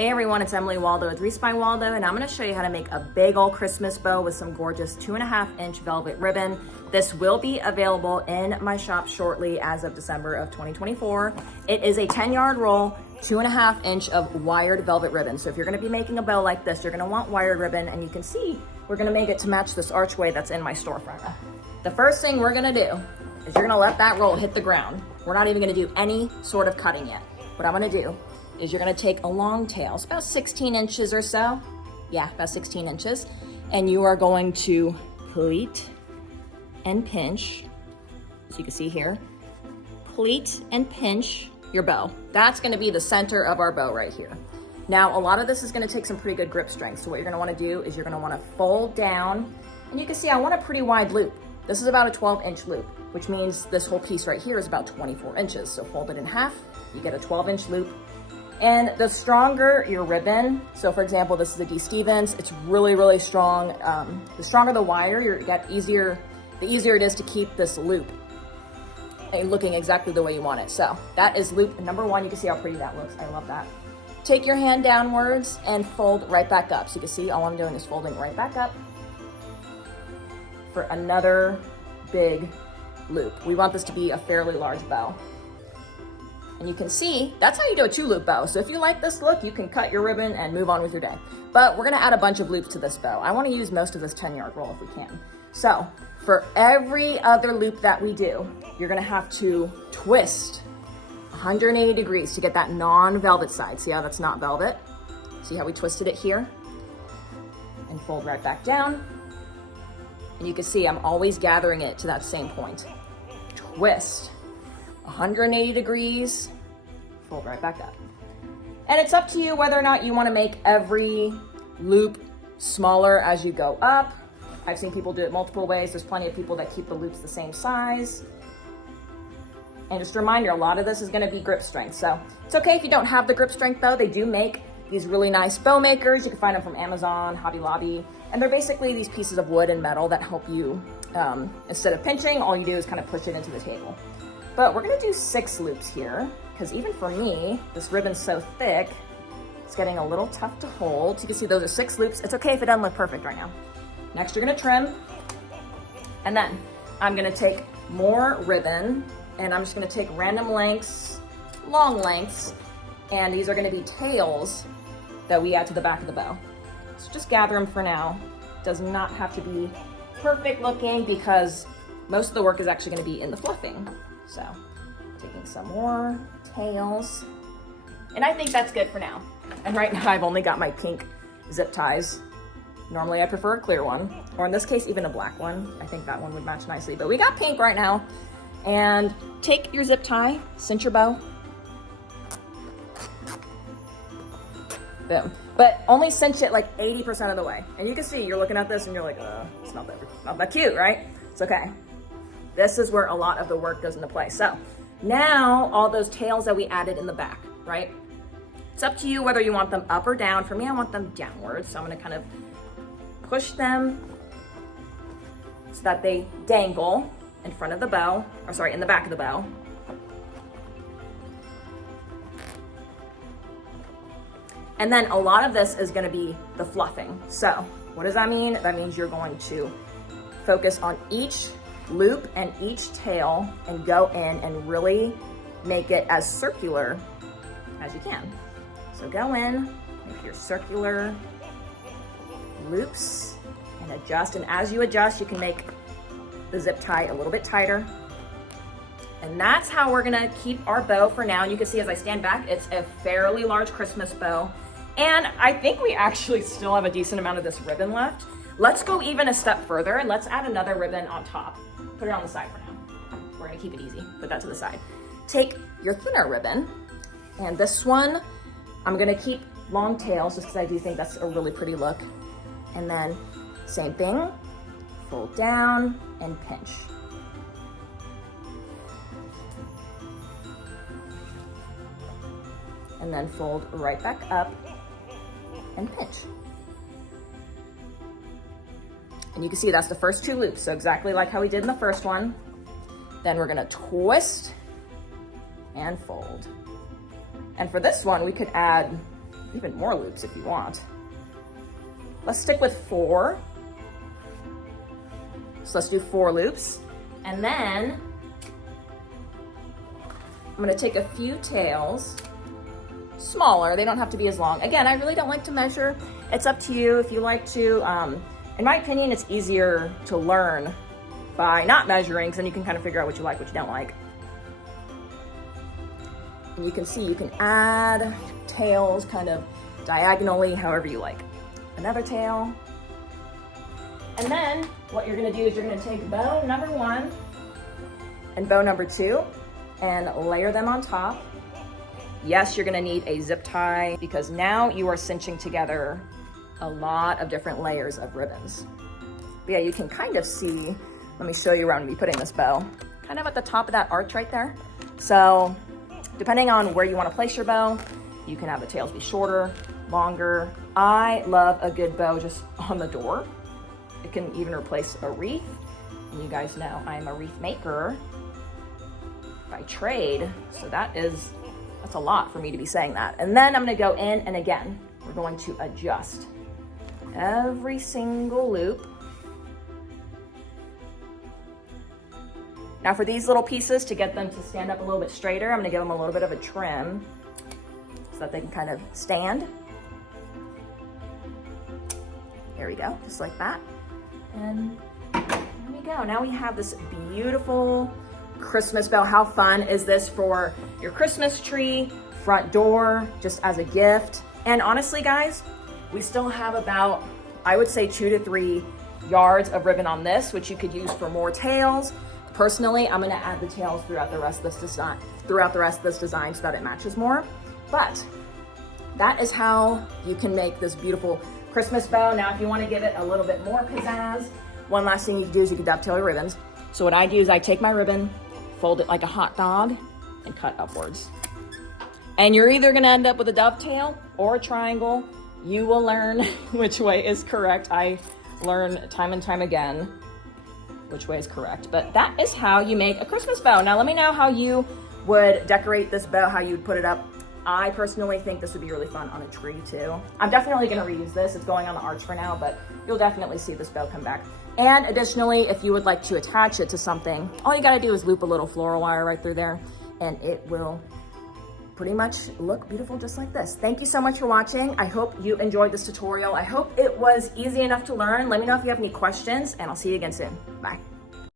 Hey everyone, it's Emily Waldo with Wreaths by Waldo, and I'm going to show you how to make a big old Christmas bow with some gorgeous 2.5-inch velvet ribbon. This will be available in my shop shortly as of December of 2024. It is a 10-yard roll, 2.5-inch of wired velvet ribbon. So if you're going to be making a bow like this, you're going to want wired ribbon, and you can see we're going to make it to match this archway that's in my storefront. The first thing we're going to do is you're going to let that roll hit the ground. We're not even going to do any sort of cutting yet. What I'm going to do is you're gonna take a long tail, it's about 16 inches or so. Yeah, about 16 inches. And you are going to pleat and pinch, as you can see here. Pleat and pinch your bow. That's gonna be the center of our bow right here. Now, a lot of this is gonna take some pretty good grip strength. So what you're gonna wanna do is you're gonna wanna fold down, and you can see I want a pretty wide loop. This is about a 12-inch loop, which means this whole piece right here is about 24 inches. So fold it in half, you get a 12-inch loop. And the stronger your ribbon, so for example, this is a D. Stevens, it's really, really strong. The stronger the wire, the easier it is to keep this loop looking exactly the way you want it. So that is loop number one. You can see how pretty that looks. I love that. Take your hand downwards and fold right back up. So you can see all I'm doing is folding right back up for another big loop. We want this to be a fairly large bow. And you can see, that's how you do a 2-loop bow. So if you like this look, you can cut your ribbon and move on with your day. But we're gonna add a bunch of loops to this bow. I wanna use most of this 10-yard roll if we can. So for every other loop that we do, you're gonna have to twist 180 degrees to get that non-velvet side. See how that's not velvet? See how we twisted it here? And fold right back down. And you can see I'm always gathering it to that same point. Twist. 180 degrees, fold right back up. And it's up to you whether or not you want to make every loop smaller as you go up. I've seen people do it multiple ways. There's plenty of people that keep the loops the same size. And just a reminder, a lot of this is going to be grip strength. So it's okay if you don't have the grip strength though. They do make these really nice bow makers. You can find them from Amazon, Hobby Lobby. And they're basically these pieces of wood and metal that help you, instead of pinching, all you do is kind of push it into the table. But we're gonna do 6 loops here, because even for me, this ribbon's so thick, it's getting a little tough to hold. So you can see those are 6 loops. It's okay if it doesn't look perfect right now. Next, you're gonna trim, and then I'm gonna take more ribbon, and I'm just gonna take random lengths, long lengths, and these are gonna be tails that we add to the back of the bow. So just gather them for now. It does not have to be perfect looking, because most of the work is actually gonna be in the fluffing. So taking some more tails, and I think that's good for now. And right now I've only got my pink zip ties. Normally I prefer a clear one, or in this case, even a black one. I think that one would match nicely, but we got pink right now. And take your zip tie, cinch your bow. Boom. But only cinch it like 80% of the way. And you can see, you're looking at this and you're like, it's not that cute, right? It's okay. This is where a lot of the work goes into play. So now all those tails that we added in the back, right? It's up to you whether you want them up or down. For me, I want them downwards. So I'm gonna kind of push them so that they dangle in front of the bow, or sorry, in the back of the bow. And then a lot of this is gonna be the fluffing. So what does that mean? That means you're going to focus on each loop and each tail and go in and really make it as circular as you can. So go in, make your circular loops and adjust. And as you adjust, you can make the zip tie a little bit tighter. And that's how we're gonna keep our bow for now. And you can see as I stand back, it's a fairly large Christmas bow. And I think we actually still have a decent amount of this ribbon left. Let's go even a step further and let's add another ribbon on top. Put it on the side for now. We're gonna keep it easy, put that to the side. Take your thinner ribbon, and this one, I'm gonna keep long tails just because I do think that's a really pretty look. And then same thing, fold down and pinch. And then fold right back up and pinch. And you can see that's the first 2 loops. So exactly like how we did in the first one. Then we're gonna twist and fold. And for this one, we could add even more loops if you want. Let's stick with 4. So let's do 4 loops. And then I'm gonna take a few tails, smaller, they don't have to be as long. Again, I really don't like to measure. It's up to you if you like to. In my opinion, it's easier to learn by not measuring, because then you can kind of figure out what you like, what you don't like. And you can see you can add tails kind of diagonally, however you like. Another tail. And then what you're gonna do is you're gonna take bow number 1 and bow number 2 and layer them on top. Yes, you're gonna need a zip tie because now you are cinching together a lot of different layers of ribbons. But yeah, you can kind of see, let me show you where I'm gonna be putting this bow, kind of at the top of that arch right there. So depending on where you wanna place your bow, you can have the tails be shorter, longer. I love a good bow just on the door. It can even replace a wreath. And you guys know I'm a wreath maker by trade, so that's a lot for me to be saying that. And then I'm gonna go in, and again, we're going to adjust every single loop. Now for these little pieces, to get them to stand up a little bit straighter, I'm gonna give them a little bit of a trim so that they can kind of stand. There we go, just like that. And there we go. Now we have this beautiful Christmas bow. How fun is this for your Christmas tree, front door, just as a gift? And honestly, guys, we still have about, I would say 2 to 3 yards of ribbon on this, which you could use for more tails. Personally, I'm gonna add the tails throughout the rest of this design, so that it matches more. But that is how you can make this beautiful Christmas bow. Now, if you want to give it a little bit more pizzazz, one last thing you can do is you can dovetail your ribbons. So what I do is I take my ribbon, fold it like a hot dog, and cut upwards. And you're either gonna end up with a dovetail or a triangle. You will learn which way is correct. I learn time and time again which way is correct. But that is how you make a Christmas bow. Now let me know how you would decorate this bow, how you'd put it up. I personally think this would be really fun on a tree too. I'm definitely gonna reuse this. It's going on the arch for now, but you'll definitely see this bow come back. And additionally, if you would like to attach it to something, all you gotta do is loop a little floral wire right through there, and it will pretty much look beautiful just like this. Thank you so much for watching. I hope you enjoyed this tutorial. I hope it was easy enough to learn. Let me know if you have any questions, and I'll see you again soon. Bye.